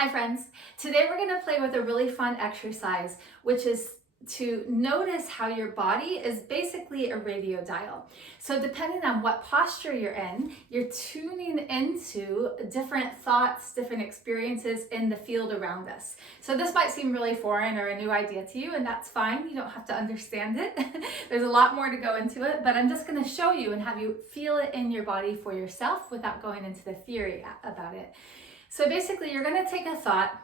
Hi friends, today we're going to play with a really fun exercise, which is to notice how your body is basically a radio dial. So depending on what posture you're in, you're tuning into different thoughts, different experiences in the field around us. So this might seem really foreign or a new idea to you, and that's fine. You don't have to understand it. There's a lot more to go into it, but I'm just going to show you and have you feel it in your body for yourself without going into the theory about it. So basically, you're going to take a thought.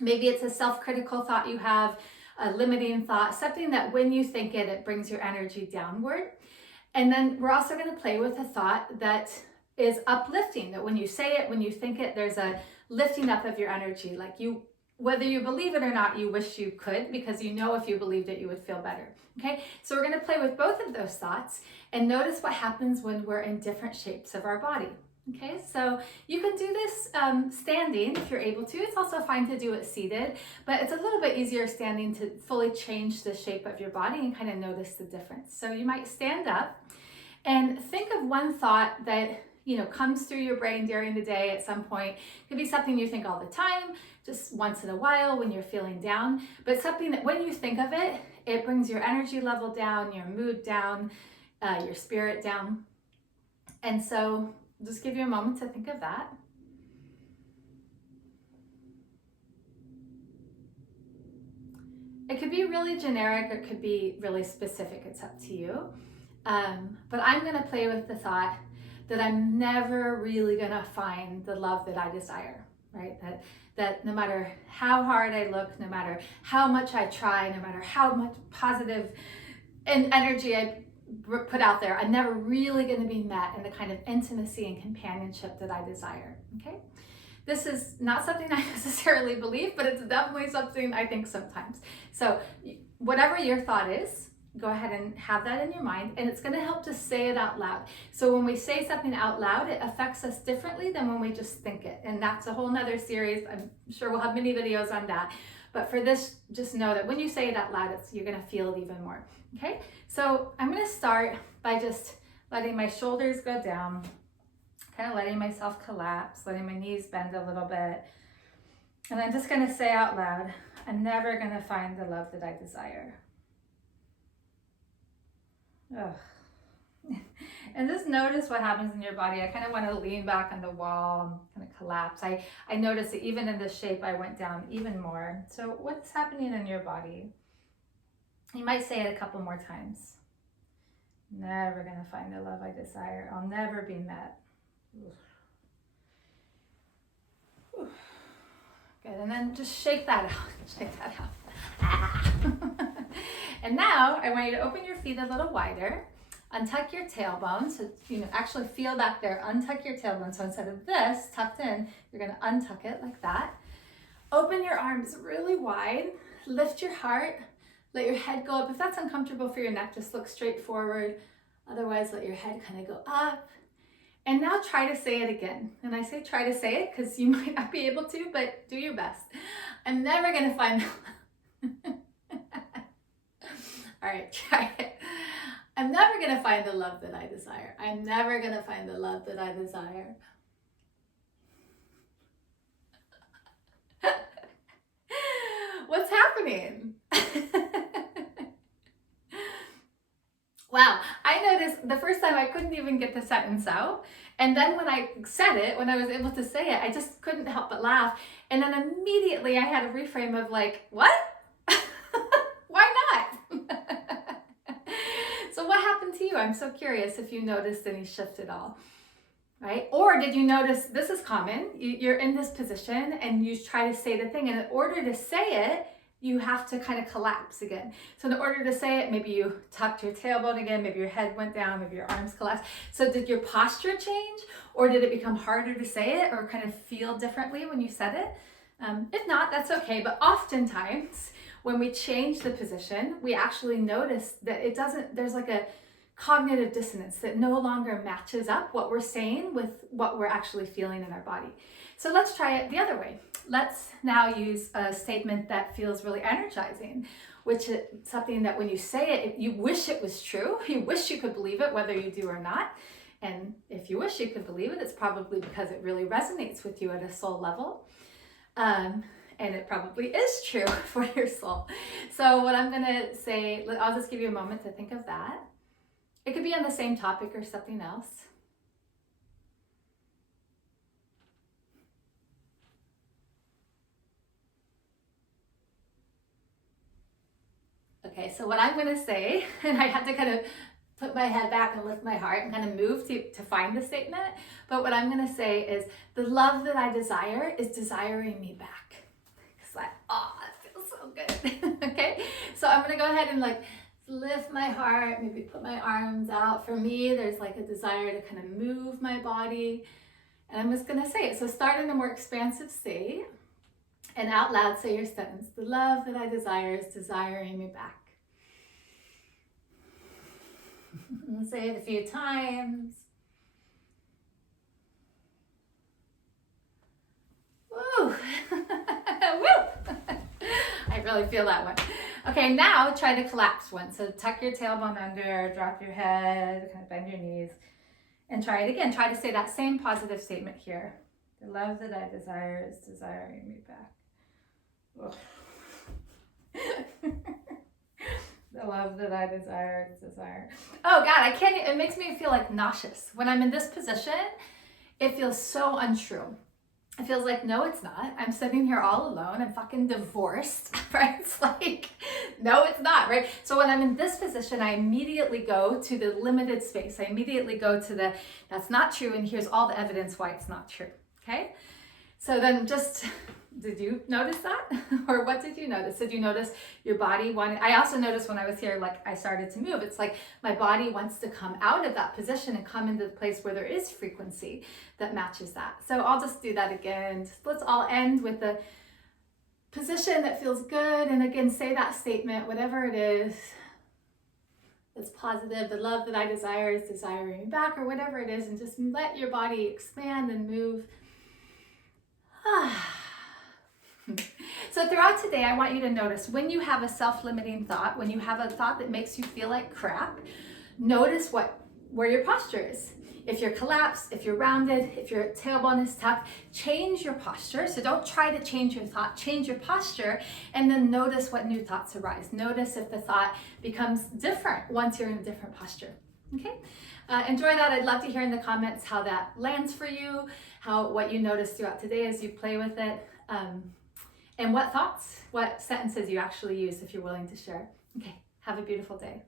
Maybe it's a self-critical thought you have, a limiting thought, something that when you think it, it brings your energy downward. And then we're also going to play with a thought that is uplifting, that when you say it, when you think it, there's a lifting up of your energy. Like whether you believe it or not, you wish you could, because you know if you believed it, you would feel better. Okay, so we're going to play with both of those thoughts and notice what happens when we're in different shapes of our body. Okay, so you can do this standing if you're able to. It's also fine to do it seated, but it's a little bit easier standing to fully change the shape of your body and kind of notice the difference. So you might stand up and think of one thought that comes through your brain during the day at some point. It could be something you think all the time, just once in a while when you're feeling down, but something that when you think of it, it brings your energy level down, your mood down, your spirit down. And so just give you a moment to think of that. It could be really generic, or it could be really specific. It's up to you. But I'm going to play with the thought that I'm never really going to find the love that I desire, right? That no matter how hard I look, no matter how much I try, no matter how much positive and energy I put out there, I'm never really going to be met in the kind of intimacy and companionship that I desire. Okay, this is not something I necessarily believe, but it's definitely something I think sometimes. So whatever your thought is, go ahead and have that in your mind, and it's going to help to say it out loud. So when we say something out loud, it affects us differently than when we just think it, and that's a whole nother series. I'm sure we'll have many videos on that. But for this, just know that when you say it out loud, you're going to feel it even more. Okay, so I'm going to start by just letting my shoulders go down, kind of letting myself collapse, letting my knees bend a little bit. And I'm just going to say out loud, I'm never going to find the love that I desire. Ugh. And just notice what happens in your body. I kind of want to lean back on the wall and kind of collapse. I noticed that even in this shape, I went down even more. So what's happening in your body? You might say it a couple more times. Never going to find the love I desire. I'll never be met. Good. And then just shake that out. Shake that out. Ah. And now I want you to open your feet a little wider. Untuck your tailbone, so actually feel back there. Untuck your tailbone. So instead of this tucked in, you're going to untuck it like that. Open your arms really wide. Lift your heart. Let your head go up. If that's uncomfortable for your neck, just look straight forward. Otherwise, let your head kind of go up. And now try to say it again. And I say try to say it because you might not be able to, but do your best. I'm never going to find All right, try it. I'm never going to find the love that I desire. I'm never going to find the love that I desire. What's happening? Wow, I noticed the first time I couldn't even get the sentence out. And then when I said it, when I was able to say it, I just couldn't help but laugh. And then immediately I had a reframe of like, what? Why not? So what happened to you? I'm so curious if you noticed any shift at all, right? Or did you notice, this is common, you're in this position and you try to say the thing, and in order to say it, you have to kind of collapse again. So in order to say it, maybe you tucked your tailbone again, maybe your head went down, maybe your arms collapsed. So did your posture change, or did it become harder to say it, or kind of feel differently when you said it? If not, that's okay. But oftentimes when we change the position, we actually notice that there's like a cognitive dissonance that no longer matches up what we're saying with what we're actually feeling in our body. So let's try it the other way. Let's now use a statement that feels really energizing, which is something that when you say it, you wish it was true. You wish you could believe it, whether you do or not. And if you wish you could believe it, it's probably because it really resonates with you at a soul level. And it probably is true for your soul. So what I'm gonna say, I'll just give you a moment to think of that. It could be on the same topic or something else. Okay, so what I'm gonna say, and I had to kind of put my head back and lift my heart and kind of move to find the statement. But what I'm gonna say is the love that I desire is desiring me back. It's like, oh, it feels so good. Okay, so I'm gonna go ahead and like lift my heart, maybe put my arms out. For me, there's like a desire to kind of move my body. And I'm just gonna say it. So start in a more expansive state and out loud say your sentence. The love that I desire is desiring me back. Say it a few times. Woo! Woo! I really feel that one. Okay, now try to collapse one. So tuck your tailbone under, drop your head, kind of bend your knees, and try it again. Try to say that same positive statement here. The love that I desire is desiring me back. The love that I desire is desire. Oh God, I can't, it makes me feel like nauseous. When I'm in this position, it feels so untrue. It feels like, no, it's not. I'm sitting here all alone. I'm fucking divorced, right? It's like, no, it's not, right? So when I'm in this position, I immediately go to the limited space. I immediately go to the, that's not true, and here's all the evidence why it's not true, okay? So then just, did you notice that? Or what did you notice? Did you notice your body wanted, I also noticed when I was here, like I started to move. It's like my body wants to come out of that position and come into the place where there is frequency that matches that. So I'll just do that again. Just, let's all end with the position that feels good. And again, say that statement, whatever it is, that's positive. The love that I desire is desiring me back, or whatever it is, and just let your body expand and move. So throughout today, I want you to notice when you have a self-limiting thought, when you have a thought that makes you feel like crap, notice where your posture is. If you're collapsed, if you're rounded, if your tailbone is tucked, change your posture. So don't try to change your thought, change your posture, and then notice what new thoughts arise. Notice if the thought becomes different once you're in a different posture. Okay? Enjoy that. I'd love to hear in the comments how that lands for you, what you notice throughout today as you play with it. And what thoughts, what sentences you actually use if you're willing to share. Okay, have a beautiful day.